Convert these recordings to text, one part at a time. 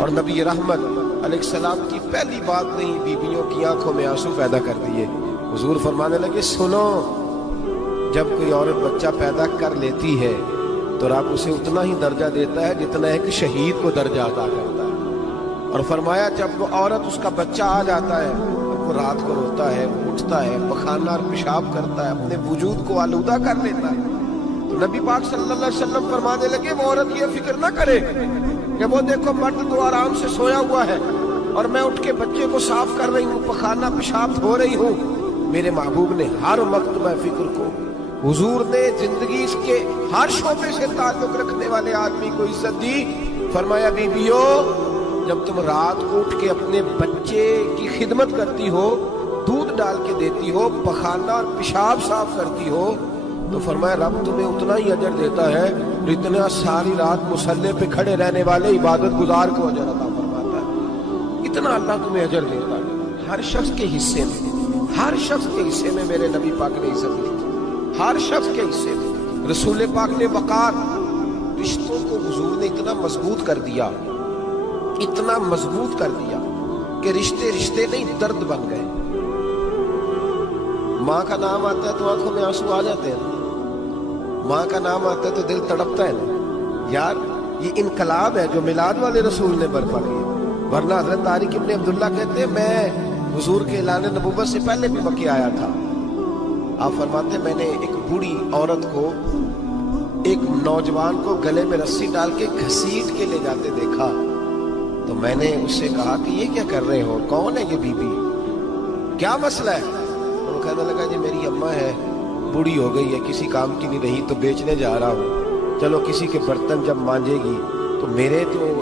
اور نبی رحمت علیہ السلام کی پہلی بات نہیں بیویوں کی آنکھوں میں آنسو پیدا کر دیے. حضور فرمانے لگے سنو، جب کوئی عورت بچہ پیدا کر لیتی ہے تو رب اسے اتنا ہی درجہ دیتا ہے جتنا ایک شہید کو درجہ عطا کرتا ہے. اور فرمایا جب وہ عورت اس کا بچہ آ جاتا ہے، وہ رات کو روتا ہے، وہ اٹھتا ہے، پخانہ اور پیشاب کرتا ہے، اپنے وجود کو آلودہ کر لیتا ہے، تو نبی پاک صلی اللہ علیہ وسلم فرمانے لگے وہ عورت یہ فکر نہ کرے کہ وہ دیکھو مرد تو آرام سے سویا ہوا ہے اور میں اٹھ کے بچے کو صاف کر رہی ہوں، پخانہ پیشاب دھو رہی ہوں. میرے محبوب نے ہر مکتبہ فکر کو، حضور نے زندگی اس کے ہر شعبے سے تعلق رکھنے والے آدمی کو عزت دی. فرمایا بیویو، جب تم رات کو اٹھ کے اپنے بچے کی خدمت کرتی ہو، دودھ ڈال کے دیتی ہو، پخانہ اور پیشاب صاف کرتی ہو، تو فرمایا رب تمہیں اتنا ہی اجر دیتا ہے جتنا ساری رات مصلی پہ کھڑے رہنے والے عبادت گزار کو اجر عطا فرماتا ہے. اتنا اللہ تمہیں اجر دیتا ہے. ہر شخص کے حصے میں، ہر شخص کے حصے میں میرے نبی پاک نے عزت دی. ہر شخص کے حصے میں رسول پاک نے وقار. رشتوں کو حضور نے اتنا مضبوط کر دیا، اتنا مضبوط کر دیا کہ رشتے رشتے نہیں درد بن گئے. ماں کا نام آتا ہے تو آنکھوں میں آنسو آ جاتے ہیں، ماں کا نام آتا ہے تو دل تڑپتا ہے نا. یار یہ انقلاب ہے جو میلاد والے رسول نے برپا کیا. ورنہ حضرت طارق ابن عبداللہ کہتے ہیں میں حضور کے اعلان نبوت سے پہلے بھی مکے آیا تھا. آپ فرماتے ہیں میں نے ایک بوڑھی عورت کو، ایک نوجوان کو گلے میں رسی ڈال کے گھسیٹ کے لے جاتے دیکھا، تو میں نے اس سے کہا کہ یہ کیا کر رہے ہو، کون ہے یہ بی بی، کیا مسئلہ ہے؟ تو وہ کہنے لگا جی میری اماں ہے، بوڑھی ہو گئی ہے، کسی کام کی نہیں رہی تو بیچنے جا رہا ہوں. چلو کسی کے برتن جب مانجے گی تو میرے تو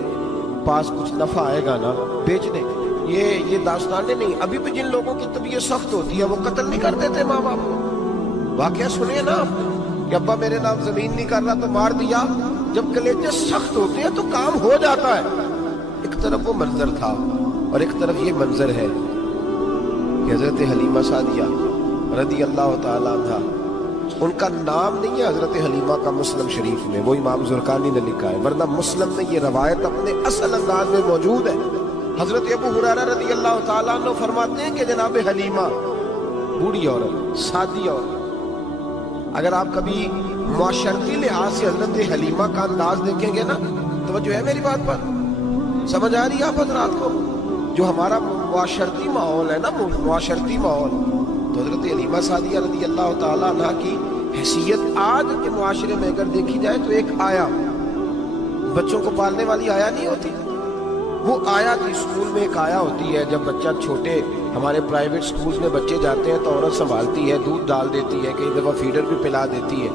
پاس کچھ نفع آئے گا نا بیچنے. یہ داستانیں نہیں. ابھی بھی جن لوگوں کی طبیعت سخت ہوتی ہے وہ قتل نہیں کر دیتے ماں باپ کو. واقعہ سنیے نا آپ کہ ابا میرے نام زمین نہیں کر رہا تو مار دیا. جب کلیجے سخت ہوتے ہیں تو کام ہو جاتا ہے. ایک طرف وہ منظر تھا اور ایک طرف یہ منظر ہے کہ حضرت حلیمہ سعدیہ رضی اللہ تعالیٰ عنہ، ان کا نام نہیں ہے حضرت حلیمہ کا مسلم شریف میں، وہ امام زرقانی نے لکھا ہے، ورنہ مسلم میں یہ روایت اپنے اصل انداز میں موجود ہے. حضرت ابو ہریرہ رضی اللہ تعالیٰ عنہ فرماتے ہیں کہ جناب حلیمہ بوڑھی عورت، سادی عورت. اگر آپ کبھی معاشرتی لحاظ سے حضرت حلیمہ کا انداز دیکھیں گے نا، توجہ ہے میری بات پر، سمجھ آ رہی ہے آپ حضرات کو؟ جو ہمارا معاشرتی ماحول ہے نا، معاشرتی ماحول، تو حضرت حلیمہ سعدیہ رضی اللہ تعالیٰ عنہ کی حیثیت آج کے معاشرے میں اگر دیکھی جائے تو ایک آیا، بچوں کو پالنے والی آیا نہیں ہوتی، وہ آیا تھی. اسکول میں ایک آیا ہوتی ہے، جب بچہ چھوٹے ہمارے پرائیویٹ سکولز میں بچے جاتے ہیں تو عورت سنبھالتی ہے، دودھ ڈال دیتی ہے، کئی دفعہ فیڈر بھی پلا دیتی ہے.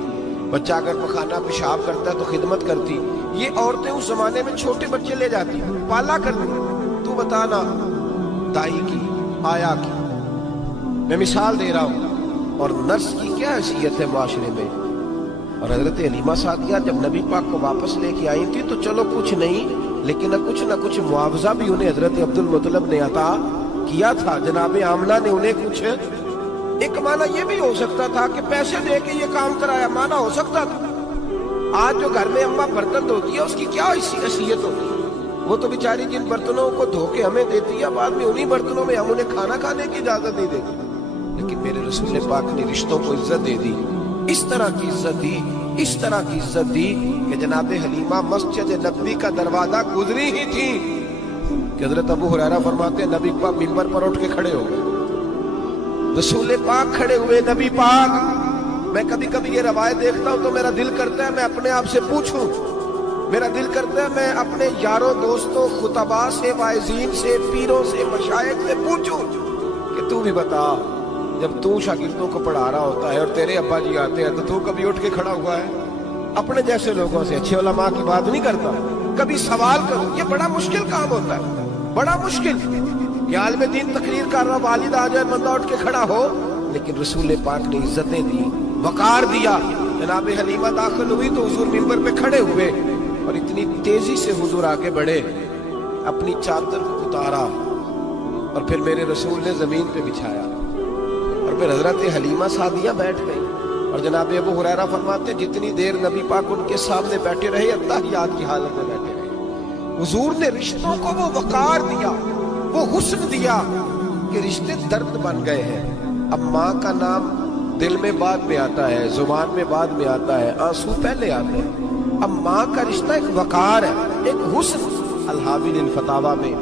بچہ اگر پخانہ پیشاب کرتا ہے تو خدمت کرتی. یہ عورتیں اس زمانے میں چھوٹے بچے لے جاتی، پالا کرتی. تو بتانا دائی کی، آیا کی، میں مثال دے رہا ہوں، اور نرس کی کیا حیثیت ہے معاشرے میں. اور حضرت حلیمہ سعدیہ جب نبی پاک کو واپس لے کے آئی تھی تو چلو کچھ نہیں، لیکن نہ کچھ معاوضہ بھی انہیں حضرت عبد المطلب نے عطا کیا تھا. جناب آمنہ نے انہیں کچھ، ایک معنی یہ بھی ہو سکتا تھا کہ پیسے دے کے یہ کام کرایا، معنی ہو سکتا تھا. آج جو گھر میں اماں برتن دھوتی ہے اس کی کیا حیثیت ہوتی ہے؟ وہ تو بیچاری جن برتنوں کو دھو کے ہمیں دیتی ہے، بعد میں انہی برتنوں میں ہم انہیں کھانا کھانے کی اجازت نہیں دیتے. لیکن میرے رسول پاک نے رشتوں کو عزت دے دی، اس طرح کی عزت دی، اس طرح کی عزت دی کہ جناب حلیمہ مسجد نبوی کا دروازہ گزری ہی تھی کہ حضرت ابو ہریرہ فرماتے ہیں نبی پاک منبر پر اٹھ کے کھڑے ہو گئے. رسول پاک کھڑے ہوئے، نبی پاک. میں کبھی کبھی یہ روایت دیکھتا ہوں تو میرا دل کرتا ہے میں اپنے آپ سے پوچھوں، میرا دل کرتا ہے میں اپنے یاروں دوستوں، خطباء سے، واعظین سے، پیروں سے، مشائخ سے پوچھوں کہ تو بھی بتا، جب تو شاگردوں کو پڑھا رہا ہوتا ہے اور تیرے ابا جی آتے ہیں تو تو کبھی اٹھ کے کھڑا ہوا ہے؟ اپنے جیسے لوگوں سے، اچھے علماء کی بات نہیں کرتا، کبھی سوال کرو. یہ بڑا مشکل کام ہوتا ہے، بڑا مشکل کہ عالم دین تقریر کر رہا، والد آ جائے، بندہ اٹھ کے کھڑا ہو. لیکن رسول پاک نے عزتیں دی، وقار دیا. جناب حلیمہ داخل ہوئی تو حضور منبر پہ کھڑے ہوئے اور اتنی تیزی سے حضور آگے بڑھے، اپنی چادر کو اتارا اور پھر میرے رسول نے زمین پہ بچھایا اور پھر حضرت حلیمہ سعدیہ بیٹھ گئی. اور جناب ابو ہریرہ فرماتے جتنی دیر نبی پاک ان کے سامنے بیٹھے رہے اتحیات کی حالت میں بیٹھے رہے. हुजूर ने रिश्तों को वो वकार दिया, वो हुस्न दिया कि रिश्ते दर्द बन गए हैं। अब माँ का नाम दिल में बाद में आता है, जुबान में बाद में आता है, आंसू पहले आते हैं। अब माँ का रिश्ता एक वकार है, एक हुस्न। अल-हावी फतावा में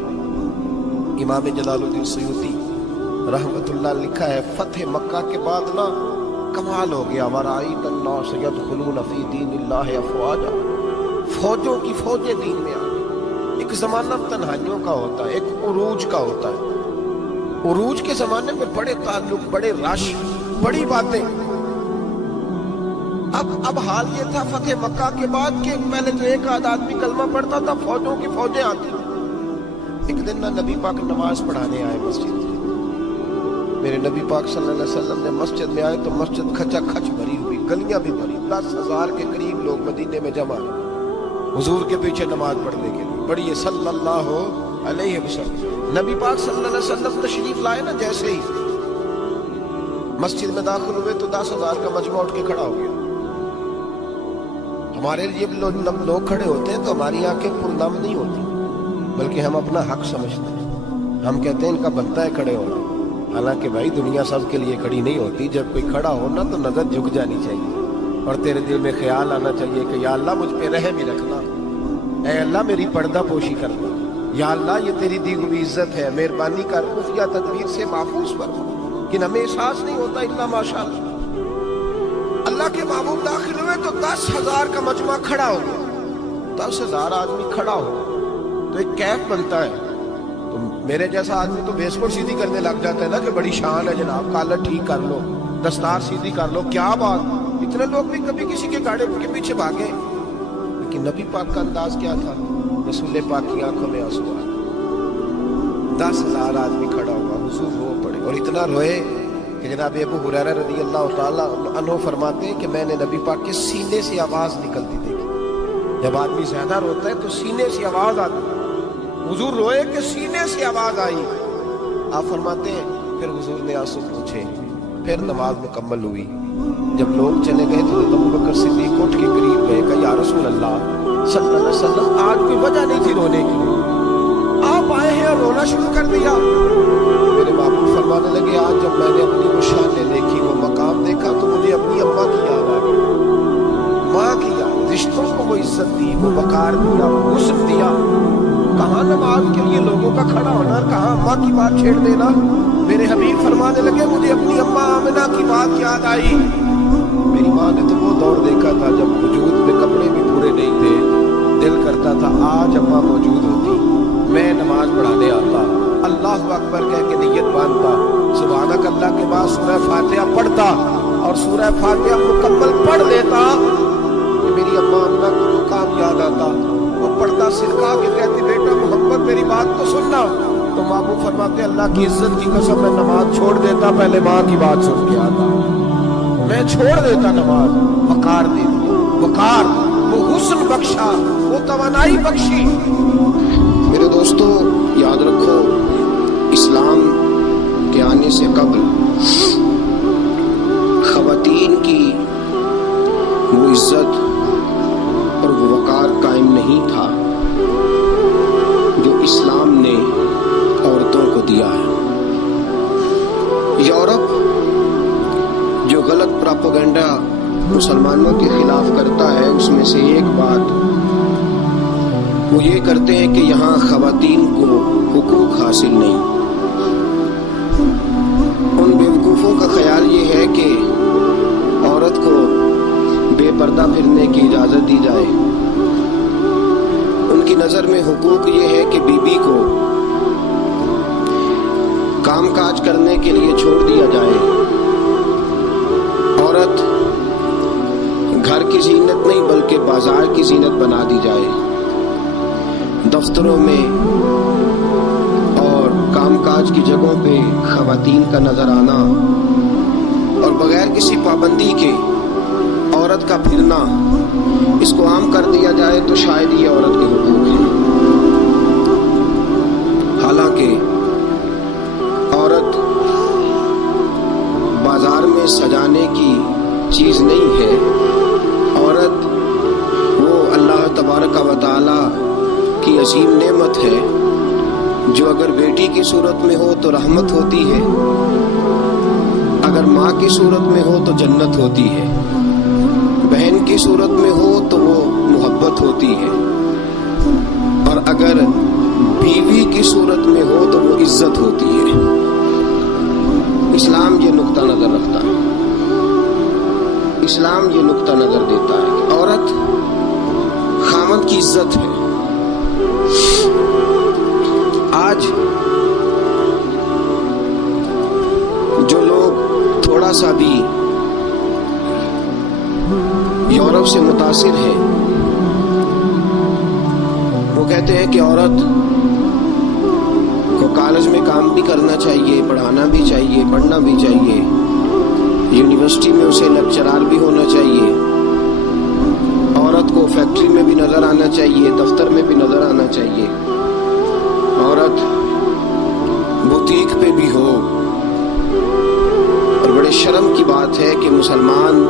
इमाम जलालुद्दीन सयूती रहमतुल्लाह लिखा है, फतेह मक्का के बाद ना कमाल हो गया, वराईत अन्नास यदखुलून फी दीनिल्लाहि अफ़वाजा, फौजों की फौजें दीन में आ गई। एक जमाना तन्हाइयों का होता है, एक उरूज का होता है। उरूज के जमाने में बड़े ताल्लुक, बड़े रश, बड़ी बातें। अब हाल ये था फतेह मक्का के बाद के पहले तो एक आध आदमी कलमा पढ़ता था, फौजों की फौजें आती। एक दिन ना नबी पाक नमाज पढ़ाने आए मस्जिद में। मेरे नबी पाक सल्लल्लाहु अलैहि वसल्लम ने मस्जिद में आए तो मस्जिद खचाखच भरी हुई, गलियां भी भरी, 10,000 के करीब लोग मदीने में जमा हुजूर के पीछे नमाज पढ़ने के लिए। पढ़िए सल्लल्लाहु अलैहि वसल्लम। नबी पाक सल्लल्लाहु अलैहि वसल्लम तशरीफ लाए ना, जैसे ही मस्जिद में दाखिल हुए तो 10,000 का मजमा उठ के खड़ा हो गया। हमारे लिए लोग खड़े होते हैं तो हमारी आंखें पुरनम नहीं होती, बल्कि हम अपना हक समझते हैं। हम कहते हैं इनका बनता है खड़े होना। हालांकि भाई दुनिया सब के लिए खड़ी नहीं होती। जब कोई खड़ा हो ना तो नजर झुक जानी चाहिए और तेरे दिल में ख्याल आना चाहिए कि या अल्लाह मुझ पे रहम ही रखना, ऐ अल्लाह मेरी पर्दा पोशी करना, या अल्लाह ये तेरी दी हुई इज्जत है, मेहरबानी कर खुफिया तदबीर से महफूज फरमा। कि हमें एहसास नहीं होता इल्ला माशाअल्लाह। अल्लाह के महबूब दाखिल हुए तो 10,000 का मजमा खड़ा हो गया। 10,000 आदमी खड़ा हो तो एक कैफ बनता है। तो मेरे जैसा आदमी तो बेसबोर्ड सीधी करने लग जाता है ना कि बड़ी शान है जनाब, कॉलर ठीक कर लो, दस्तार सीधी कर लो, क्या बात। इतने लोग भी कभी किसी के गाड़े के पीछे भागे, लेकिन नबी पाक का अंदाज क्या था? रसूल पाक की आंखों में आंसू आ। 10,000 आदमी खड़ा हुआ, हुजूर रो पड़े और इतना रोए कि जनाब अबू हुरैरा रज़ियल्लाहु ताला अन्हु फरमाते हैं कि मैंने नबी पाक के सीने से आवाज निकलती देखी। जब आदमी ज्यादा रोता है तो सीने से आवाज आती। हुजूर रोए कि सीने से आवाज आई। आप फरमाते हैं फिर हुजूर ने आंसू पूछे, फिर नमाज मुकम्मल हुई। जब लोग चले गए तो अबू बकर सिद्दीक उठ के करीब गए, कहा या रसूल अल्लाह सल्लल्लाहु अलैहि वसल्लम, आज कोई वजह नहीं थी रोने की, आप आए हैं और रोना शुरू कर दिया। मेरे महबूब फरमाने लगे, आज जब मैंने अपनी वो शानें देखी, वो मकाम देखा तो मुझे अपनी अम्मा की याद आ गई। माँ की याद, रिश्तों को वो इज्जत दी, वो वकार दिया, वो हुस्न दिया। कहाँ नमाज के लिए लोगों का खड़ा होना, कहाँ अम्मा की बात छेड़ देना। मेरे हबीब फरमाने लगे, मुझे अपनी अम्मा आमिना की बात याद आई। मेरी माँ ने तो वो दौर देखा था जब वजूद में कपड़े भी पूरे नहीं थे, दिल करता था आज अम्मा मौजूद होती, मैं नमाज पढ़ाने आता, अल्लाह अकबर कह के नियत बांधता, सुभानक अल्लाह के बाद सूरह फातिहा पढ़ता और सूरह फातिहा मुकम्मल पढ़ लेता। मेरी अम्मा आमिना को तो काम याद आता, वो पर्दा सिरका के कहती, बेटा मोहम्मद मेरी बात तो सुनना। तो महबूब फरमाते, अल्लाह की इज्जत की कसम मैं नमाज छोड़ देता, पहले माँ की बात सुन के आता, मैं छोड़ देता नमाज। वकार दे दिया, वकार, वो हुस्न बख्शा, वो तवानाई बख्शी। मेरे दोस्तों याद रखो, इस्लाम के आने से कबल खवातीन की वो इज्जत और वो वकार कायम नहीं था जो इस्लाम ने औरतों को दिया है। यूरोप जो गलत प्रोपेगेंडा मुसलमानों के खिलाफ करता है, उसमें से एक बात वो ये करते हैं कि यहाँ खवातीन को हुकूक हासिल नहीं। उन बेवकूफ़ों का ख्याल ये है कि औरत को बेपर्दा फिरने की इजाज़त दी जाए। उनकी नज़र में हुकूक ये है कि बीबी को कामकाज करने के लिए छोड़ दिया जाए। औरत घर की जीनत नहीं बल्कि बाजार की जीनत बना दी जाए। दफ्तरों में और कामकाज की जगहों पे खवातीन का नजर आना और बगैर किसी पाबंदी के औरत का फिरना, इसको आम कर दिया जाए तो शायद ये औरत के हुकूक है। हालांकि औरत बाजार में सजाने की चीज नहीं है। औरत वो अल्लाह तबारक व तआला की عظیم نعمت ہے جو اگر بیٹی کی صورت میں ہو تو رحمت ہوتی ہے، اگر ماں کی صورت میں ہو تو جنت ہوتی ہے، بہن کی صورت میں ہو تو وہ محبت ہوتی ہے، اور اگر بیوی کی صورت میں ہو تو وہ عزت ہوتی ہے۔ اسلام یہ نقطہ نظر رکھتا ہے، اسلام یہ نقطہ نظر دیتا ہے کہ عورت خامد کی عزت ہے۔ آج جو لوگ تھوڑا سا بھی یورپ سے متاثر ہیں، وہ کہتے ہیں کہ عورت کو کالج میں کام بھی کرنا چاہیے، پڑھانا بھی چاہیے، پڑھنا بھی چاہیے، یونیورسٹی میں اسے لیکچرار بھی ہونا چاہیے، عورت کو فیکٹری میں بھی نظر آنا چاہیے، دفتر میں بھی نظر آنا چاہیے، عورت بوتیک پہ بھی ہو۔ اور بڑے شرم کی بات ہے کہ مسلمان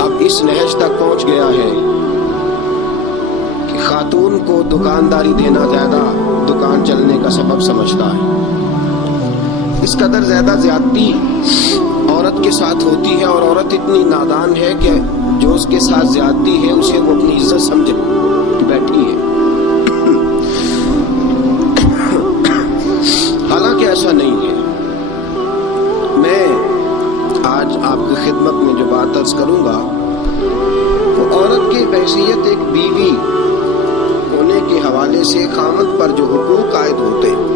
اب اس نہج تک پہنچ گیا ہے کہ خاتون کو دکانداری دینا زیادہ دکان چلنے کا سبب سمجھتا ہے۔ اس قدر زیادہ زیادتی عورت کے ساتھ ہوتی ہے، اور عورت اتنی نادان ہے کہ جو اس کے ساتھ زیادتی ہے اسے وہ اپنی عزت سمجھ بیٹھی ہے۔ حالانکہ ایسا نہیں ہے۔ میں آج آپ کی خدمت میں جو بات عرض کروں گا وہ عورت کی حیثیت ایک بیوی ہونے کے حوالے سے خامد پر جو حقوق عائد ہوتے ہیں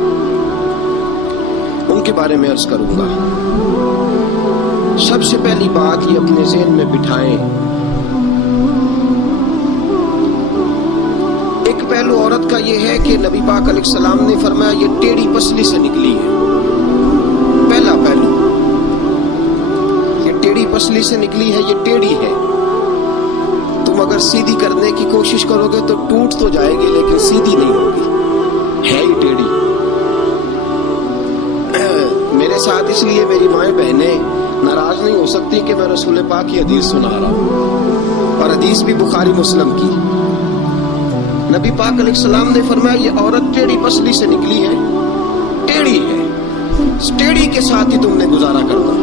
ان کے بارے میں عرض کروں گا۔ سب سے پہلی بات یہ اپنے ذہن میں بٹھائیں، ایک پہلو عورت کا یہ ہے کہ نبی پاک علیہ السلام نے فرمایا یہ ٹیڑھی پسلی سے نکلی ہے۔ پہلا پہلو یہ ٹیڑھی پسلی سے نکلی ہے، یہ ٹیڑھی ہے۔ تم اگر سیدھی کرنے کی کوشش کرو گے تو ٹوٹ تو جائے گی لیکن سیدھی نہیں ہوگی، ہے ہی ٹیڑھی۔ میرے ساتھ اس لیے میری مائیں بہنیں ناراض نہیں ہو سکتی کہ میں رسول پاک کی حدیث سنا رہا ہوں، اور حدیث بھی بخاری مسلم کی۔ نبی پاک علیہ السلام نے فرمایا یہ عورت ٹیڑھی پسلی سے نکلی ہے، ٹیڑھی ہے، اس ٹیڑھی کے ساتھ ہی تم نے گزارا کرنا۔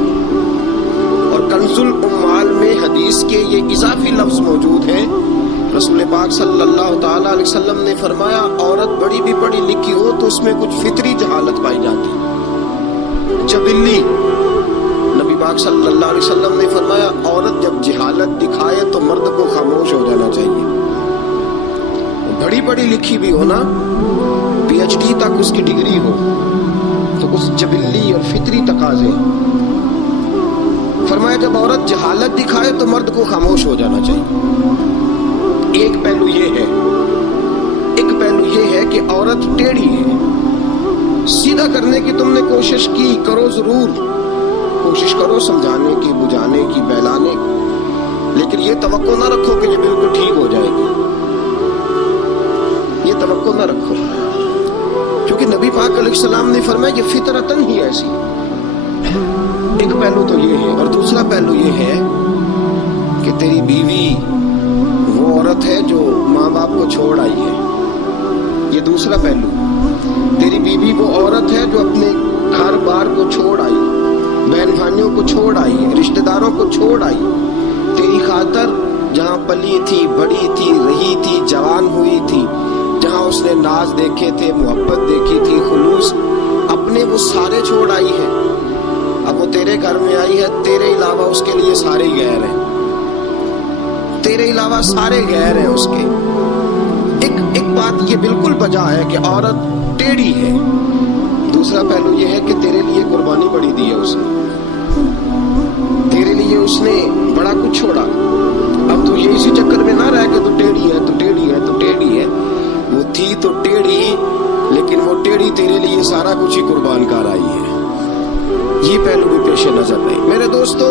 اور کنز الاموال میں حدیث کے یہ اضافی لفظ موجود ہے، رسول پاک صلی اللہ تعالی علیہ وسلم نے فرمایا عورت بڑی بھی پڑھی لکھی ہو تو اس میں کچھ فطری جہالت پائی جاتی، جبلی۔ نبی پاک صلی اللہ علیہ وسلم نے فرمایا عورت جب جہالت دکھائے تو مرد کو خاموش ہو جانا چاہیے۔ بڑی پڑھی لکھی بھی ہو نا، پی ایچ ڈی تک اس کی ڈگری ہو، تو اس جبلی اور فطری تقاضے۔ فرمایا جب عورت جہالت دکھائے تو مرد کو خاموش ہو جانا چاہیے۔ ایک پہلو یہ ہے، ایک پہلو یہ ہے کہ عورت ٹیڑھی ہے۔ سیدھا کرنے کی تم نے کوشش کی، کرو ضرور، کوشش کرو سمجھانے کی، بجھانے کی، بہلانے کی، لیکن یہ توقع نہ رکھو کہ یہ بالکل ٹھیک ہو جائے گی، یہ توقع نہ رکھو، کیونکہ نبی پاک علیہ السلام نے فرمایا یہ فطرتاً ہی ایسی۔ ایک پہلو تو یہ ہے، اور دوسرا پہلو یہ ہے کہ تیری بیوی وہ عورت ہے جو ماں باپ کو چھوڑ آئی ہے، یہ دوسرا پہلو۔ تیری بیوی وہ عورت ہے جو اپنے گھر بار کو چھوڑ آئی، بہن بھائیوں کو چھوڑ آئی، رشتہ داروں کو چھوڑ آئی، تیری خاطر جہاں پلی تھی، بڑی تھی، رہی تھی، جوان ہوئی تھی، جہاں اس نے ناز دیکھے تھے، محبت دیکھی تھی، خلوص، اپنے وہ سارے چھوڑ آئی ہے۔ اب وہ تیرے گھر میں آئی ہے، تیرے علاوہ اس کے لیے سارے غیر ہیں، تیرے علاوہ سارے غیر ہیں اس کے۔ ایک بات یہ بالکل بجا ہے کہ عورت ٹیڑھی ہے۔ دوسرا پہلو یہ ہے کہ تیرے لیے قربانی بڑی دی ہے اس نے، تیرے لیے اس نے بڑا کچھ چھوڑا۔ اب تو یہ اسی چکر میں نہ رہ کہ تو ٹیڑھی ہے، تو ٹیڑھی ہے، تو ٹیڑھی ہے۔ وہ تھی تو ٹیڑھی، لیکن وہ ٹیڑھی تیرے لیے سارا کچھ ہی قربان کر آئی ہے۔ یہ پہلو بھی پیش نظر نہیں۔ میرے دوستو،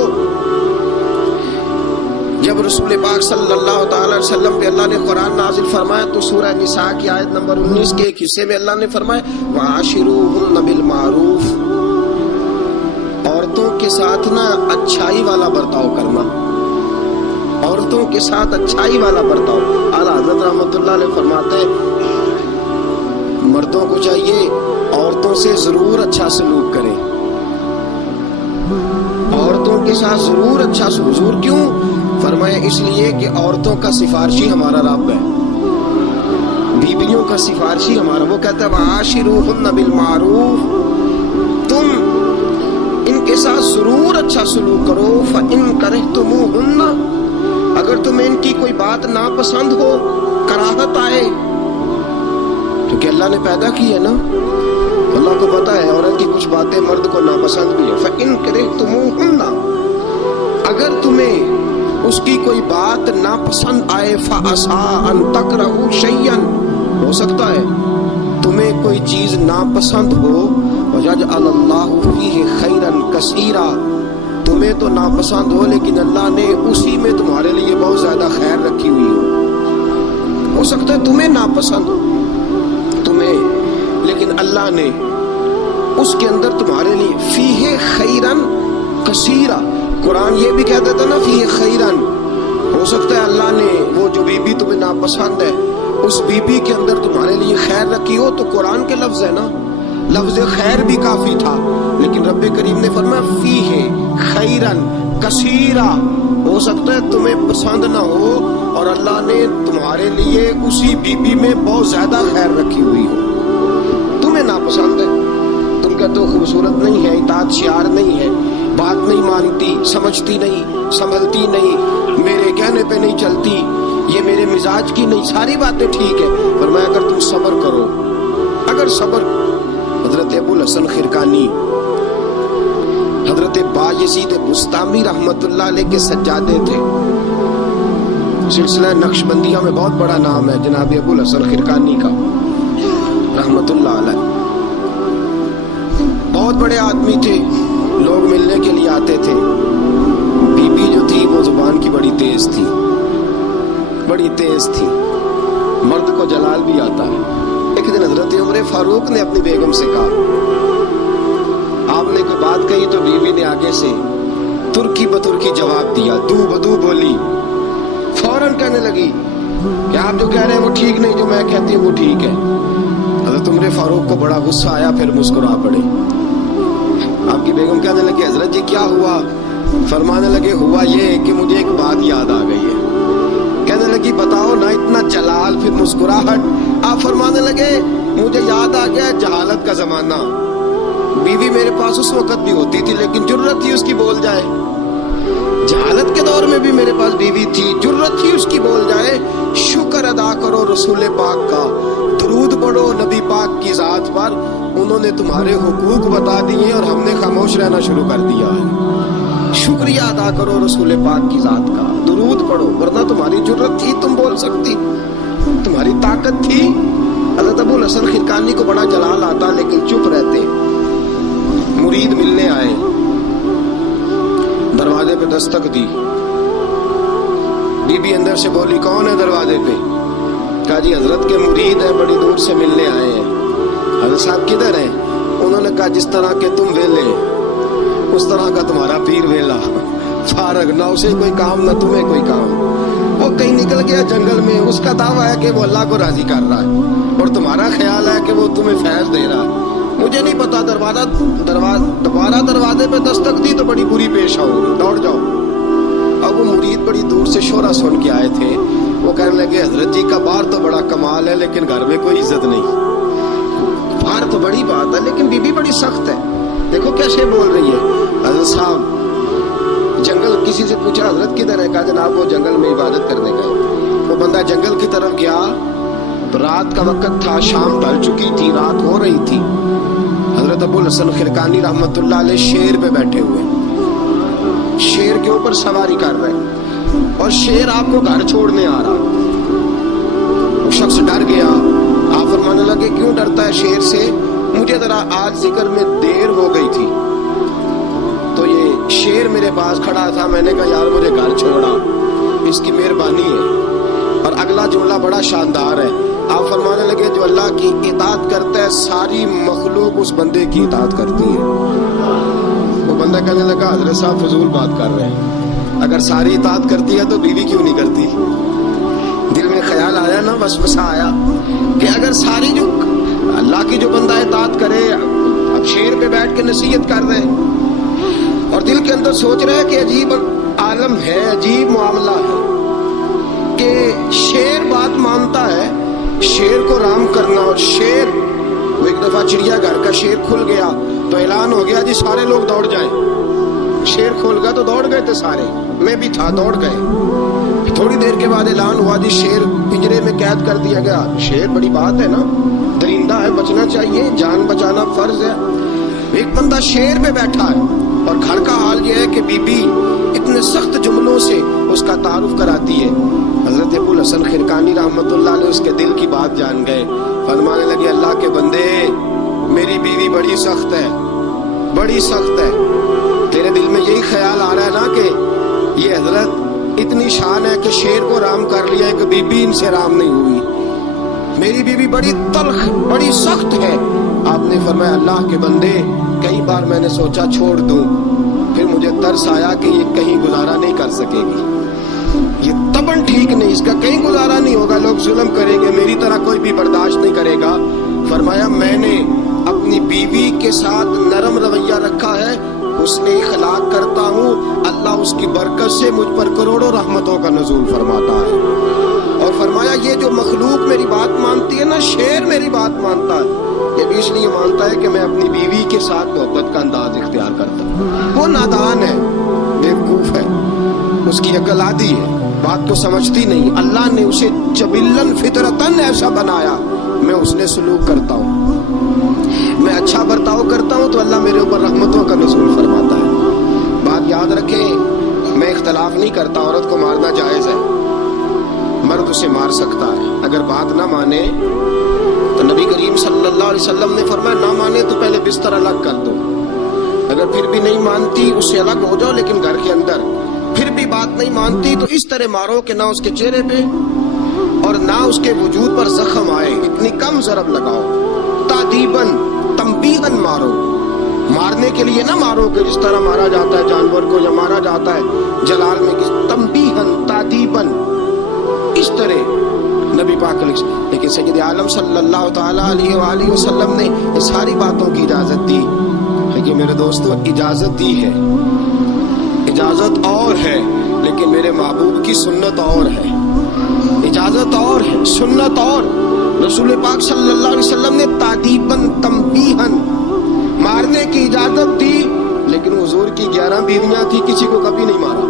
جب رسول پاک صلی اللہ تعالی علیہ وسلم پہ اللہ نے قرآن نازل فرمایا تو سورہ نساء کی آیت نمبر 19 کے ایک حصے میں اللہ نے فرمایا وَعَاشِرُوهُنَّ بِالْمَعْرُوفِ، عورتوں کے ساتھ نا اچھائی والا برتاؤ کرنا، عورتوں کے ساتھ اچھائی والا برتاؤ۔ اعلیٰ حضرت رحمۃ اللہ علیہ फरमाते हैं मर्दों को चाहिए औरतों से जरूर अच्छा सलूक करें, औरतों के साथ जरूर अच्छा सलूक। हुजूर क्यों? फरमाया इसलिए कि औरतों का सिफारशी हमारा रब है, बीवियों का सिफारशी हमारा। वो कहता है वाशिरूहुन्ना बिल मारूफ, तुम इनके साथ जरूर अच्छा सलूक करो। फ़इन करहतुमूहुन्ना, अगर तुम्हें इनकी कोई बात नापसंद हो, कराहत आए, क्योंकि अल्लाह ने पैदा की है ना, अल्लाह को पता है औरत की कुछ बातें मर्द को नापसंद भी है। फ़इन करहतुमूहुन्ना, अगर तुम्हें उसकी कोई बात नापसंद आए, फ़असा अन तकरहू शैयन, हो सकता है तुम्हें कोई चीज नापसंद हो, वयजअलल्लाहु फीहि खैरन कसीरा, तुम्हें तो नापसंद हो लेकिन अल्लाह ने उसी में तुम्हारे लिए बहुत ज्यादा खैर रखी हुई हो सकता है तुम्हें नापसंद हो तुम्हें, लेकिन अल्लाह ने उसके अंदर तुम्हारे लिए फीहि खैरन कसीरा, कुरान ये भी कह देता ना फीहि खैरन, हो सकता है अल्लाह ने वो जो बीबी तुम्हें नापसंद है उस बीबी के अंदर तुम्हारे लिए खैर रखी हो। तो कुरान के लफ्ज है ना, लफ्ज खैर भी काफी था, लेकिन रब्बे करीम ने फरमाया फीहे खैरन कसीरा, हो सकता है तुम्हें पसंद ना हो और अल्लाह ने तुम्हारे लिए उसी बीबी में बहुत ज्यादा खैर रखी हुई हो। तुम्हें नापसंद है, तुम कहते हो खूबसूरत नहीं है, इताअत शियार नहीं है, बात नहीं मानती, समझती नहीं, संभलती नहीं, मेरे कहने पे नहीं चलती, ये मेरे मिजाज की नहीं, सारी बातें ठीक है, पर मैं अगर तुम सब्र करो, अगर सब्र, हजरत अबुल हसन खिरकानी, हजरत बायजीद बुस्तामी रहमतुल्लाह अलैह के सज्जादे थे, सिलसिला नक्शबंदिया में बहुत बड़ा नाम है जनाब अबुल हसन खिरकानी का रहमतुल्लाह अलैह। बहुत बड़े आदमी थे, लोग मिलने के लिए आते थे। बीबी जो थी वो जुबान की बड़ी तेज थी, बड़ी तेज थी, मर्द को जलाल भी आता है। एक दिन हजरत उमर फारूक ने अपनी बेगम से कहा, आपने कोई बात कही तो बीवी ने आगे से तुर्की बतुर्की जवाब दिया, दू बदू बोली, फौरन कहने लगी कि आप जो कह रहे हैं वो ठीक नहीं, जो मैं कहती हूँ वो ठीक है। हजरत उमर फारूक को बड़ा गुस्सा आया, फिर मुस्कुरा पड़े। आपकी बेगम कहने लगी हजरत जी क्या हुआ? फरमाने लगे हुआ ये कि मुझे एक बात याद आ गई है। कहने लगी बताओ ना, इतना जलाल, फिर मुस्कुराहट। आप फरमाने लगे मुझे याद आ गया जहालत का जमाना, बीवी मेरे पास उस वक्त भी होती थी लेकिन जुर्रत थी उसकी बोल जाए, जहालत के दौर में भी मेरे पास बीवी थी, जुर्रत थी उसकी बोल जाए। शुक्र अदा करो रसूल पाक का, दरूद पढ़ो नबी पाक की जात पर, उन्होंने तुम्हारे हुकूक बता दिए और हमने खामोश रहना शुरू कर दिया है। शुक्रिया अदा करो रसूल पाक की जात का, दरूद पढ़ो, वरना तुम्हारी जुर्रत थी, तुम बोल सकती, तुम्हारी ताकत थी। हज़रत अबुल हसन खिरकानी को बड़ा जलाल आता लेकिन चुप रहते। मुरीद मिलने आए, दरवाजे पे दस्तक दी, बीबी अंदर से बोली कौन है दरवाजे पे? कहा जी हजरत के मुरीद हैं, बड़ी दूर से मिलने आए हैं। हजरत साहब किधर हैं? उन्होंने कहा जिस तरह के तुम वेले उस तरह का तुम्हारा पीर वेला, फारग, ना उसे कोई काम ना तुम्हें कोई काम। वो कहीं निकल गया जंगल में, उसका दावा है कि वो अल्लाह को राजी कर रहा है और तुम्हारा ख्याल है कि वो तुम्हें फैज दे रहा है। मुझे नहीं पता, दोबारा दरवाजे पे दस्तक दी तो बड़ी बुरी पेश आओगी, दौड़ जाओ। अब वो मुरीद बड़ी दूर से शोरा सुन के आए थे, वो कहने लगे हजरत जी का बाहर तो बड़ा कमाल है लेकिन घर में कोई इज्जत नहीं। बाहर तो बड़ी बात है लेकिन बीबी बड़ी सख्त है, देखो कैसे बोल रही है। हजरत साहब जंगल, किसी से पूछा हजरत किधर है? कहा जनाब वो जंगल में इबादत करने गए। वो बंदा जंगल की तरफ गया तो रात का वक्त था, शाम ढल चुकी थी, रात हो रही थी। हजरत अबुल हसन खिरकानी रहमतुल्लाह अलैह शेर पे बैठे हुए, शेर के ऊपर सवारी कर रहे और शेर आपको घर छोड़ने आ रहा। वो शख्स डर गया। आप फरमाने लगे क्यों डरता है शेर से? मुझे जरा आज जिक्र में देर हो गई थी तो ये शेर मेरे पास खड़ा था, मैंने कहा यार मुझे घर छोड़ा, इसकी मेहरबानी है। और अगला जुमला बड़ा शानदार है। आप फरमाने लगे जो अल्लाह की इताअत करता है सारी मखलूक उस बंदे की इताअत करती है। वो बंदा कहने लगा हजरत साहब फजूल बात कर रहे हैं, अगर सारी इताअत करती है तो बीवी क्यों नहीं करती? दिल में ख्याल आया ना, वसवसा आया कि अगर सारी जो अल्लाह की जो बंदा इताअत करे, अब शेर पे बैठ के नसीहत कर रहे हैं और दिल के अंदर सोच रहे हैं कि अजीब आलम है, अजीब मामला है कि शेर बात मानता है, शेर को राम करना। और शेर, वो एक दफा चिड़ियाघर का शेर खुल गया तो ऐलान हो गया जी सारे लोग दौड़ जाएं। शेर खोल गया तो दौड़ गए थे सारे, मैं भी था, दौड़ गए। थोड़ी देर के बाद ऐलान हुआ जी शेर पिंजरे में कैद कर दिया गया। शेर बड़ी बात है ना, दरिंदा है, बचना चाहिए, जान बचाना फर्ज है। एक बंदा शेर पे बैठा है और घर का हाल ये है कि बीबी इतने सख्त जुमलों से उसका तारुफ कराती है। हजरत अबुल हसन खिरकानी रहमतुल्लाह अलैह उसके दिल की बात जान गए, फरमाने लगे अल्लाह के बंदे, मेरी बीवी बड़ी सख्त है, बड़ी सख्त है। तेरे दिल में यही ख्याल आ रहा है ना कि ये हजरत इतनी शान है कि शेर को राम कर लिया, एक बीबी इनसे राम नहीं हुई। मेरी बीवी बड़ी तल्ख, बड़ी सख्त है। आपने फरमाया अल्लाह के बंदे, कई बार मैंने सोचा छोड़ दूं, फिर मुझे तरस आया कि ये कहीं गुजारा नहीं कर सकेगी, ये तबन ठीक नहीं, इसका कहीं गुजारा नहीं होगा, लोग जुल्म करेंगे, मेरी तरह कोई भी बर्दाश्त नहीं करेगा। फरमाया मैंने अपनी बीवी के साथ नरम रवैया रखा है, उसने इखलाक करता हूँ, अल्लाह उसकी बरकत से मुझ पर करोड़ों रहमतों का नज़ूल फरमाता है। और फरमाया ये जो मखलूक मेरी बात मानती है ना, शेर मेरी बात मानता है, ये भी इसलिए मानता है कि मैं अपनी बीवी के साथ मोहब्बत का अंदाज इख्तियार करता हूँ। वो नादान है, बेवकूफ है, उसकी अकल आधी है, बात को समझती नहीं। अल्लाह ने उसे जबिल्लन फितरतन ऐसा बनाया, मैं उसने सलूक करता हूँ, मैं अच्छा बर्ताव करता हूँ तो अल्लाह मेरे ऊपर रहमतों का नज़ूल फरमाता है। बात याद रखें, मैं इख्तलाफ नहीं करता, औरत को मारना जायज़ है, मर्द उसे मार सकता है। अगर बात ना माने तो नबी करीम सल्लल्लाहु अलैहि वसल्लम ने फरमाया ना माने तो पहले बिस्तर अलग कर दो, अगर फिर भी नहीं मानती उससे अलग हो जाओ, लेकिन घर के अंदर फिर भी बात नहीं मानती तो इस तरह मारो कि ना उसके चेहरे पे और ना उसके वजूद पर जख्म आए, इतनी कम ज़रब लगाओ, तादीबन तंबीहन मारो। मारने के लिए ना मारो कि जिस तरह मारा जाता है जानवर को या मारा जाता है जलाल में, तंबीहन तादीबन, इस तरह नबी पाक। लेकिन सैयद आलम सल्लल्लाहु ताला अलैहि वसल्लम ने ये सारी बातों की इजाजत दी है कि मेरे दोस्तों इजाजत दी है, इजाजत और है, लेकिन मेरे महबूब की सुन्नत और है। इजाजत और है, सुन्नत और। रसूल पाक सल्लल्लाहु अलैहि वसल्लम ने तादीबन तंबीहन मारने की इजाजत दी, लेकिन हुजूर की 11 बीवियां थी, किसी को कभी नहीं मारा।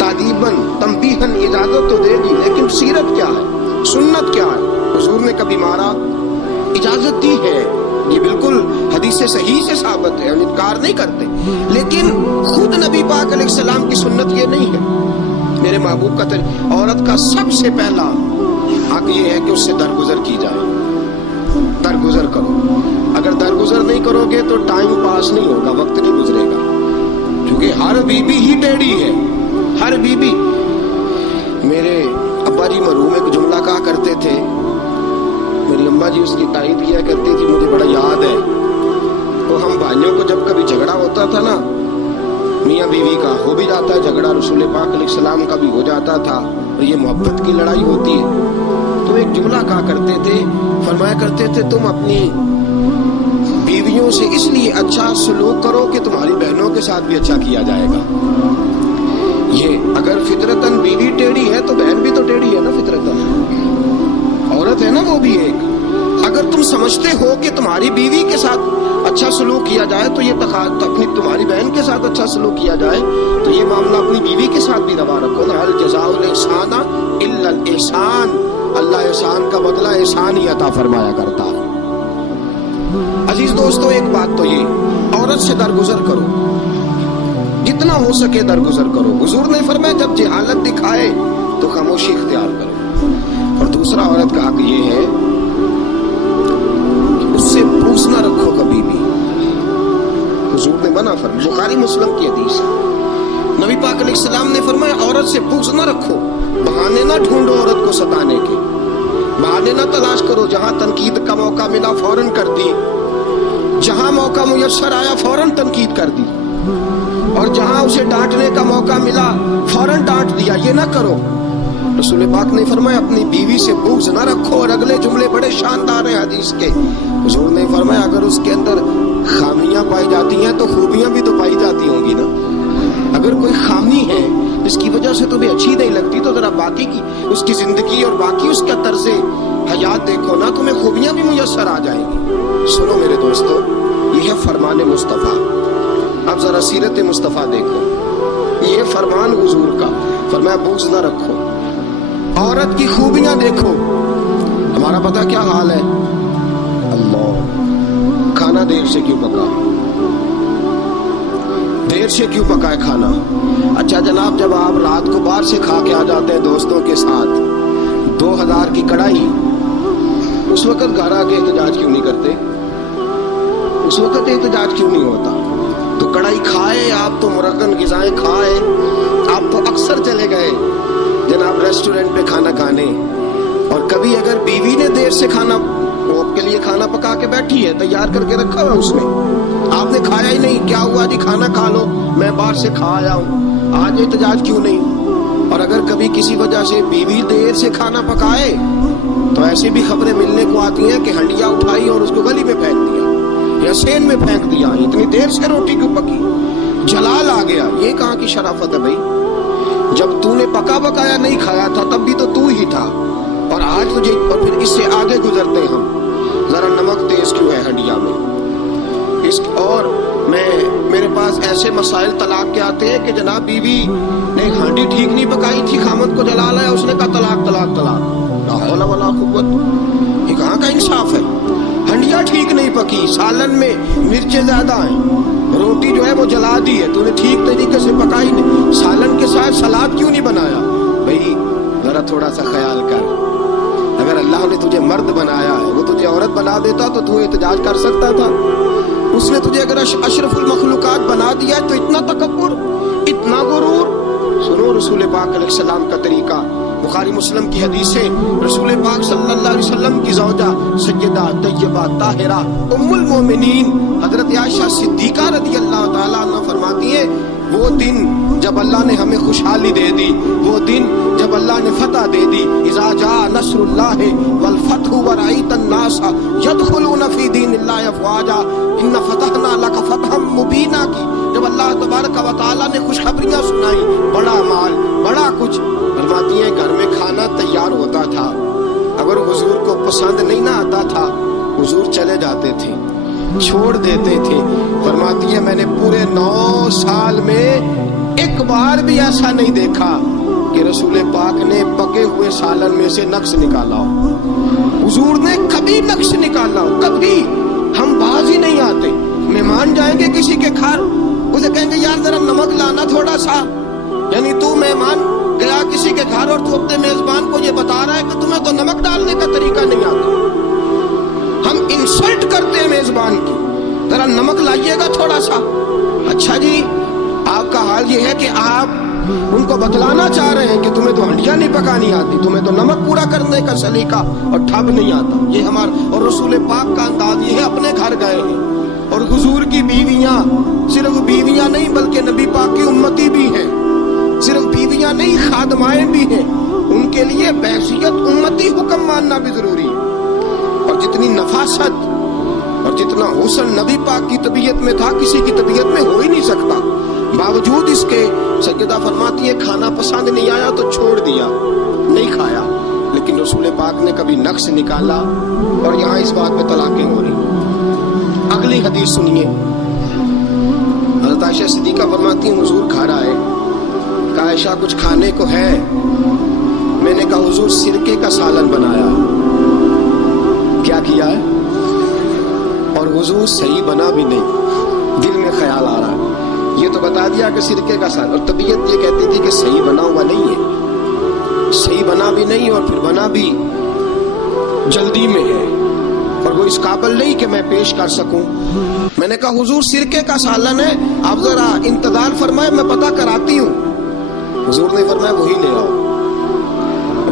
तादीबन तंबीहन इजाजत तो दे दी, लेकिन सीरत क्या है, सुन्नत क्या है, हुजूर ने कभी मारा, इजाजत दी है। ये बिल्कुल हदीस से सही से साबित है, हम इनकार नहीं करते, लेकिन खुद नबी पाक अलैहिस्सलाम की सुन्नत ये नहीं है। मेरे महबूब का औरत का सबसे पहला हक ये है कि उससे दरगुजर की जाए, दरगुजर करो। अगर दरगुजर नहीं करोगे तो टाइम पास नहीं होगा, वक्त नहीं गुजरेगा, क्योंकि हर बीबी ही टेढ़ी है, हर बीबी। मेरे अब्बा जी मरहूम एक जुमला कहा करते थे, मेरी अम्मा जी उसकी तारीफ किया करती थी, मुझे बड़ा याद है। तो हम भाइयों को जब कभी झगड़ा होता था ना, मियाँ बीवी का हो भी जाता है झगड़ा, रसूल पाक अलैहिस्सलाम का भी हो जाता था, और ये मोहब्बत की लड़ाई होती है, तो एक जुमला कहा करते थे, फरमाया करते थे तुम अपनी बीवियों से इसलिए अच्छा सलूक करो कि तुम्हारी बहनों के साथ भी अच्छा किया जाएगा। ये अगर फितरतन बीवी टेढ़ी है तो बहन भी तो टेढ़ी है ना, फितरतन औरत है ना वो भी एक। अगर तुम समझते हो कि तुम्हारी बीवी के साथ अच्छा सलूक किया जाए तो ये अपनी तुम्हारी बहन के साथ अच्छा सलूक किया जाए, तो ये मामला अपनी बीवी के साथ भी रवा रखो ना। हल जज़ाउल इहसान इल्लल इहसान, अल्लाह एहसान का बदला एहसान ही अता फरमाया करता है। अजीज दोस्तों, एक बात तो ये, औरत से दरगुजर करो, जितना हो सके दरगुजर करो। हुजूर ने फरमाया जब जहालत दिखाए तो खामोशी इख्तियार करो। और दूसरा औरत का हक ये है कि उससे पूछ ना रखो कभी भी, हुजूर ने मना फरमाया, बुखारी मुस्लिम की हदीस है। नबी पाक अलैहिस्सलाम ने फरमाया औरत से पूछ ना रखो, बहाने ना ढूंढो औरत को सताने के, बहाने ना तलाश करो। जहां तनकीद का मौका मिला फौरन कर दी, जहां मौका मुयस्सर आया फौरन तनकीद कर दी, और जहां उसे डांटने का मौका मिला फौरन डांट दिया। ये ना करो। रसूल पाक ने फरमाया अपनी बीवी से बुग़्ज़ न रखो। और अगले जुमले बड़े शानदार हैं हदीस के। हुजूर ने फरमाया अगर उसके अंदर खामियां पाई जाती हैं तो खूबियां भी तो पाई जाती होंगी ना। अगर कोई खामी है जिसकी वजह से तुम्हें अच्छी नहीं लगती तो जरा बाकी की उसकी जिंदगी और बाकी उसका तर्ज़े हयात देखो ना, तुम्हें खूबियां भी मुयस्सर आ जाएंगी। सुनो मेरे दोस्तों, ये है फरमान मुस्तफ़ा। अब जरा सीरत मुस्तफ़ा देखो, ये फरमान हुजूर का, फरमाया बुग़्ज़ न रखो। औरत की खूबियां देखो। हमारा पता क्या हाल है, अल्लाह, खाना देर से क्यों पका, देर से क्यों पका है खाना। अच्छा जनाब, जब आप रात को बाहर से खा के आ जाते हैं दोस्तों के साथ 2000 की कढ़ाई, उस वक्त घर आके एहतजाज क्यों नहीं करते? उस वक्त एहतजाज क्यों नहीं होता? तो कढ़ाई खाए आप, तो मुरक्कन ग़िज़ाएं खाए आप, तो अक्सर चले गए जनाब रेस्टोरेंट पे खाना खाने। और कभी अगर बीवी ने देर से खाना, वो आपके लिए खाना पका के बैठी है, तैयार करके रखा है उसने, आपने खाया ही नहीं, क्या हुआ जी खाना खा लो, मैं बाहर से खा आया हूँ, आज एहतजाज क्यों नहीं? और अगर कभी किसी वजह से बीवी देर से खाना पकाए तो ऐसी भी खबरें मिलने को आती हैं कि हंडिया उठाई और उसको गली में फेंक दिया या सेन में फेंक दिया, इतनी देर से रोटी क्यों पकी, जलाल आ गया। ये कहाँ की शराफत है भाई? जब तूने पका पकाया नहीं खाया था तब भी तो तू ही था, और आज तुझे, और फिर इससे आगे गुजरते हम, जरा नमक तेज क्यों है हंडिया में इस। और मेरे पास ऐसे मसाइल तलाक के आते हैं कि जनाब बीवी ने हांडी ठीक नहीं पकाई थी, खामद को जला लाया, उसने कहा तलाक तलाक तलाक, ला हौला वला कुव्वत। ये कहाँ का इंसाफ है? हंडिया ठीक नहीं पकी, सालन में मिर्चें ज्यादा हैं, रोटी जो है वो जला दी है, तूने ठीक तरीके से पकाई नहीं, सालन के साथ सलाद क्यों नहीं बनाया? भाई जरा थोड़ा सा ख्याल कर। अगर अल्लाह ने तुझे मर्द बनाया है, वो तुझे औरत बना देता तो तू एहतजाज कर सकता था। उसने तुझे अगर अशरफुल मखलूकात बना दिया है तो इतना तकब्बुर, इतना गुरूर। सुनो रसूल पाक अलैहिस्सलाम का तरीका, बुखारी मुस्लिम की हदीस है, रसूल पाक सल्लल्लाहु अलैहि वसल्लम की ज़ौजा सय्यदा तय्यबा ताहिरा उम्मुल मोमिनीन हजरत आयशा सिद्दीका रदियल्लाहु ताला अन्हा फरमाती है, वो दिन जब अल्लाह ने हमें खुशहाली दे दी, वो दिन जब अल्लाह ने फतह दे दी, इज़ा जा नस्रुल्लाहि वल फतहु व रअयतन नासा यदखुलूना फी दीनिल्लाहि अफ़वाजा इन्ना फतहना लका फतहम मुबीना की, जब अल्लाह तबारक व तआला ने खुशखबरियां सुनाई, बड़ा माल बड़ा कुछ, फरमाती है घर में खाना तैयार होता था, अगर हुजूर को पसंद नहीं ना आता था हुजूर चले जाते थे, छोड़ देते थे। फरमाती है मैंने पूरे 9 साल में एक बार भी ऐसा नहीं देखा कि रसूल पाक ने पके हुए सालन में से नक्श निकाला हो। हुजूर ने कभी नक्श निकाला हो, कभी। हम बाज ही नहीं आते। मेहमान जाएंगे किसी के घर, उसे कहेंगे यार जरा नमक लाना थोड़ा सा, यानी तू मेहमान गया किसी के घर और तू अपने मेजबान को ये बता रहा है कि तुम्हें तो नमक डालने का तरीका नहीं आता। हम इंसल्ट करते हैं मेजबान की, जरा नमक लाइएगा थोड़ा सा। अच्छा जी, आपका हाल ये है कि आप उनको बतलाना चाह रहे हैं कि तुम्हें तो हंडिया नहीं पकानी आती, तुम्हें तो नमक पूरा करने का सलीका और ठब नहीं आता। ये हमारा और रसूल पाक का अंदाज ये है, अपने घर गए हैं और हुजूर की बीवियां, सिर्फ बीवियां नहीं बल्कि नबी पाक की उम्मती भी हैं, सिर्फ बीवियां नहीं खादमाएं भी हैं, उनके लिए बहसियत उम्मती हुक्म मानना भी जरूरी है। और जितनी नफासत और जितना हुस्न नबी पाक की तबीयत में था किसी की तबीयत में हो ही नहीं सकता। बावजूद इसके सैयदा फरमाती है खाना पसंद नहीं आया तो छोड़ दिया, नहीं खाया, लेकिन रसूल पाक ने कभी नक्श निकाला। और यहाँ इस बात पे तलाक़ें हो रही। अगली हदीस सुनिए, हज़रत आयशा सिद्दीक़ा फरमाती है हुजूर घर आए, कहा आयशा कुछ खाने को है? मैंने कहा हुजूर सिरके का सालन बनाया। क्या किया है? और हुजूर सही बना भी नहीं, दिल में ख्याल आ रहा है, ये तो बता दिया कि सिरके का सालन, और तबीयत ये कहती थी कि सही बना हुआ नहीं है, सही बना भी नहीं और फिर बना भी जल्दी में है और वो इस काबिल नहीं कि मैं पेश कर सकूं। मैंने कहा हुजूर सिरके का सालन है, आप जरा इंतजार फरमाए मैं पता कराती हूँ। हुजूर ने फरमाया वही ले आओ।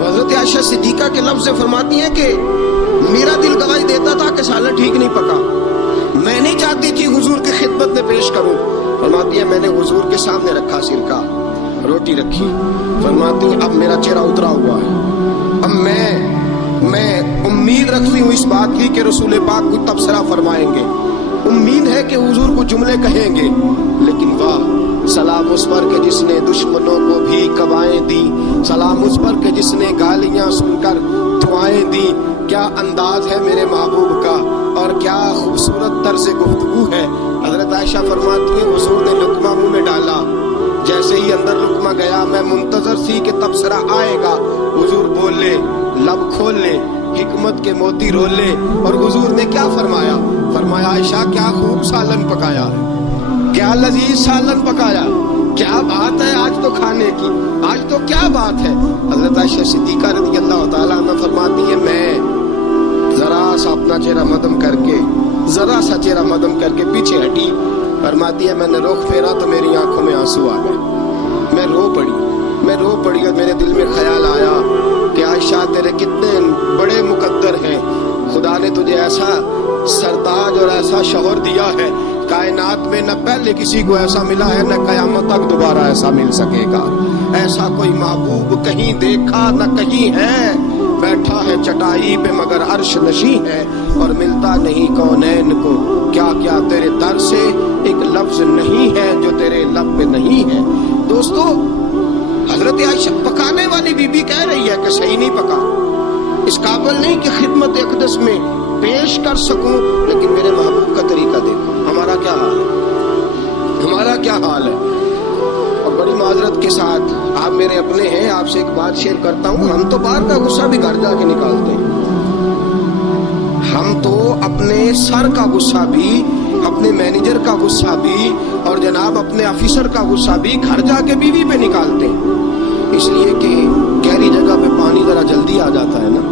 हज़रत आयशा सिद्दीक़ा के लफ्ज़ से फरमाती हैं कि मेरा दिल गवाही देता था कि सालन ठीक नहीं पका, मैं नहीं चाहती थी हुजूर की खिदमत में पेश करूं। फरमाती है मैंने हुजूर के सामने रखा सिरका, रोटी रखी, फरमाती अब मेरा चेहरा उतरा हुआ है, अब मैं उम्मीद रखती हूँ इस बात की कि रसूल पाक कोई तबसरा फरमाएंगे, उम्मीद है कि हुजूर को जुमले कहेंगे, लेकिन वाह सलाम उस पर के जिसने दुश्मनों को भी कवाएं दी, सलाम उस पर के जिसने गालियां सुनकर दुआएं दी। क्या अंदाज है मेरे महबूब का और क्या खूबसूरत तर्ज गुफ्तगू है। हजरत आयशा फरमाती है हुजूर ने लुकमा मुंह में डाला, जैसे ही अंदर लुकमा गया मैं मुंतजर सी कि तबसरा आएगा, हुजूर बोले लब खोल ले, हिकमत के मोती रोल ले, और हुजूर ने क्या फरमाया, फरमाया आयशा क्या खूब सालन पकाया है, क्या लजीज सालन पकाया, क्या बात है आज तो खाने की, आज तो क्या बात है। हजरत आयशा सिद्दीका रज़ियल्लाहु ताला अन्हा फरमाती है मैं जरा सा अपना चेहरा मदम करके, जरा सा चेहरा मदम करके पीछे हटी, फरमाती है मैंने रुख फेरा तो मेरी आंखों में आंसू आ गए, मैं रो पड़ी और मेरे दिल में ख्याल आया कि आयशा तेरे कितने बड़े मुकद्दर हैं, खुदा ने तुझे ऐसा सरताज और ऐसा शौहर दिया है, कायनात में न पहले किसी को ऐसा मिला है न कयामत तक दोबारा ऐसा मिल सकेगा, ऐसा कोई महबूब कहीं देखा न कहीं है, बैठा है चटाई पे मगर अर्श नशी है, और मिलता नहीं कौनैन को क्या क्या तेरे दर से एक लफ्ज नहीं है जो तेरे लब पे नहीं है। दोस्तों हजरत आयशा पकाने वाली बीबी कह रही है कि सही नहीं पका, इस काबिल नहीं कि खिदमत अक़दस में पेश कर सकूं, लेकिन मेरे महबूब का तरीका देखो, हमारा क्या हाल है, हमारा क्या हाल है। और बड़ी माजरत के साथ आप मेरे अपने हैं, आपसे एक बात शेयर करता हूं, हम तो बाहर का गुस्सा भी घर जाके निकालते हैं, हम तो अपने सर का गुस्सा भी, अपने मैनेजर का गुस्सा भी, और जनाब अपने ऑफिसर का गुस्सा भी घर जाके बीवी पे निकालते हैं, इसलिए कि गहरी जगह पे पानी जरा जल्दी आ जाता है ना,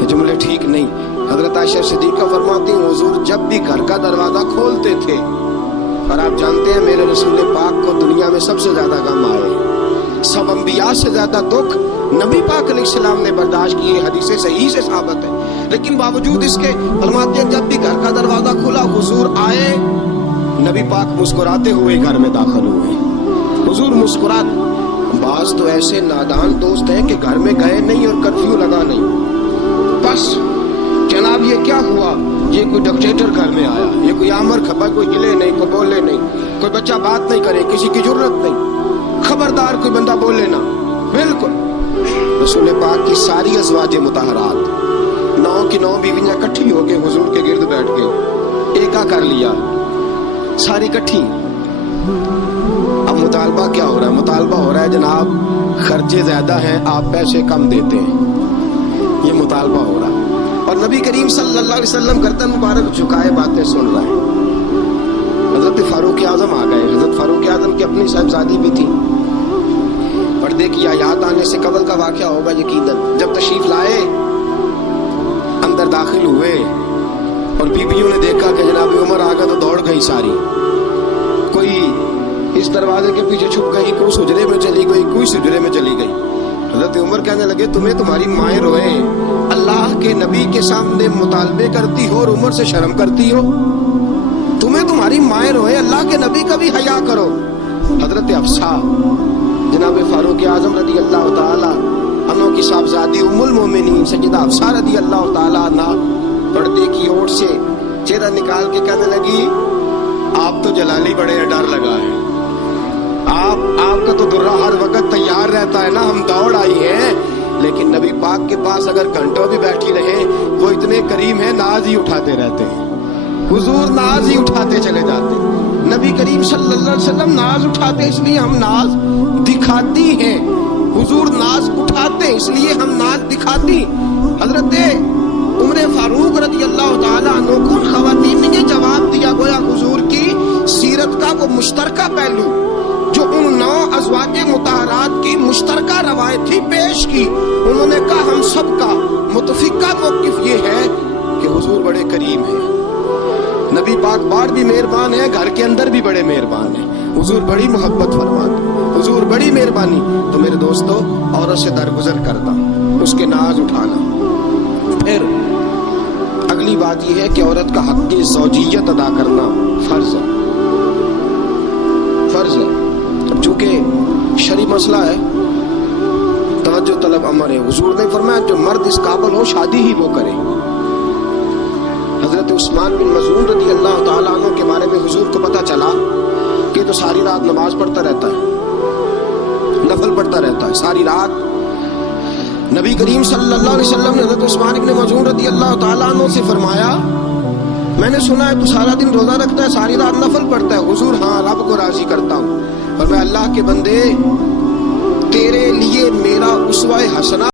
ये जुमले ठीक नहीं। हजरत आयशा सिद्दीका फरमाती हैं हुजूर जब भी घर का दरवाजा खोलते थे, और आप जानते हैं मेरे रसूल पाक को दुनिया में सबसे ज्यादा गम आए, सब अंबिया से ज्यादा दुख नबी पाक अलैहिस्सलाम ने बर्दाश्त किए, हदीसें सही से साबित है, लेकिन बावजूद इसके फरमाते हैं जब भी घर का दरवाजा खुला हुजूर आए, नबी पाक मुस्कुराते हुए घर में दाखिल हुए, हुजूर मुस्कुराते। बाज तो ऐसे नादान दोस्त हैं कि घर में गए नहीं और कर्फ्यू लगा नहीं, बस जनाब ये क्या हुआ, ये कोई डिक्टेटर घर में आया, ये कोई आमर खबर, कोई हिले नहीं, कोई बोले नहीं, कोई बच्चा बात नहीं करे, किसी की जरूरत नहीं, खबरदार कोई बंदा बोले ना, बिल्कुल। रसूल पाक की सारी अज़वाज मुतहरात 9 की 9 बीवियां इकट्ठी होके हुजूर के गिर्द बैठ के एका कर लिया, सारी इकट्ठी। अब मुतालबा क्या हो रहा है, मुतालबा हो रहा है जनाब खर्चे ज्यादा हैं आप पैसे कम देते हैं, ये मुतालबा हो रहा है, और नबी करीम सल्लल्लाहु अलैहि वसल्लम गर्दन मुबारक झुकाए बातें सुन रहे हैं। हजरत फारूक आजम आ गए, हजरत फारूक आजम की अपनी साहबजादी भी थी, पर्दे की आयात आने से कबल का वाकया होगा यकीनन। जब तशरीफ लाए अंदर दाखिल हुए और बीबियों ने देखा कि जनाब उमर आ गया तो दौड़ गई सारी, कोई इस दरवाजे के पीछे छुप गई, कोई सुजरे में चली गई, कोई सुजरे में चली गई। हजरत उमर कहने लगे तुम्हें तुम्हारी माएँ रोए, अल्लाह के नबी के सामने मुतालबे करती हो और उमर से शर्म करती हो, तुम्हें तुम्हारी माएँ रोए, अल्लाह के नबी का भी हया करो। हजरत हफ्सा जनाब फारूक आजम रज़ी अल्लाह ताला अन्हो की साहबजादी उम्मुल मोमिनीन सैयदा हफ्सा रज़ी अल्लाह ताला अन्हा पर्दे की ओर से चेहरा निकाल के कहने लगी आप तो जलाली बड़े डर लगा है, आपका तो दुर्रा हर वक्त तैयार रहता है ना, हम दौड़ आई हैं, लेकिन नबी पाक के पास अगर घंटों भी बैठी रहे वो इतने करीम है नाज ही उठाते रहते हैं, हुजूर नाज ही उठाते चले जाते हैं। नबी करीम सल्लल्लाहु अलैहि वसल्लम नाज उठाते इसलिए हम नाज दिखाती हैं, हुजूर नाज उठाते इसलिए हम नाज दिखाती। हजरत उमर फारूक रज़ी अल्लाह ताला अन्हु को खवातीन ने जवाब दिया, गोया हुजूर की सीरत का वो मुश्तरका पहलू जो उन 9 अज़वाजे मुतहरात की मुश्तरका रवायत ही पेश की। उन्होंने कहा हम सबका मुतफिका मौक़िफ़ ये है कि हुजूर बड़े करीम हैं, नबी पाक बाहर भी मेहरबान है, घर के अंदर भी बड़े मेहरबान है, हुजूर बड़ी मोहब्बत फरमाते, हुजूर बड़ी मेहरबानी। तो मेरे दोस्तों औरत से दरगुजर करना, उसके नाज उठाना। फिर अगली बात यह है कि औरत का हक़ ज़ौजियत अदा करना फर्ज है, फर्ज है। चूंकि شرعی مسئلہ ہے، توجہ طلب امر ہے. حضور نے فرمایا جو مرد اس قابل ہو شادی ہی وہ کرے. حضرت عثمان بن مظعون رضی اللہ تعالیٰ عنہ کے بارے میں حضور کو پتہ چلا کہ تو ساری رات نماز پڑھتا رہتا ہے، نفل پڑھتا رہتا ہے ساری رات. نبی کریم صلی اللہ علیہ وسلم نے حضرت عثمان بن مظعون رضی اللہ تعالیٰ عنہ سے فرمایا میں نے سنا ہے تو سارا دن روزہ رکھتا ہے، ساری رات نفل پڑھتا ہے. حضور ہاں رب کو راضی کرتا ہوں. اور میں اللہ کے بندے تیرے لیے میرا اسوہ حسنہ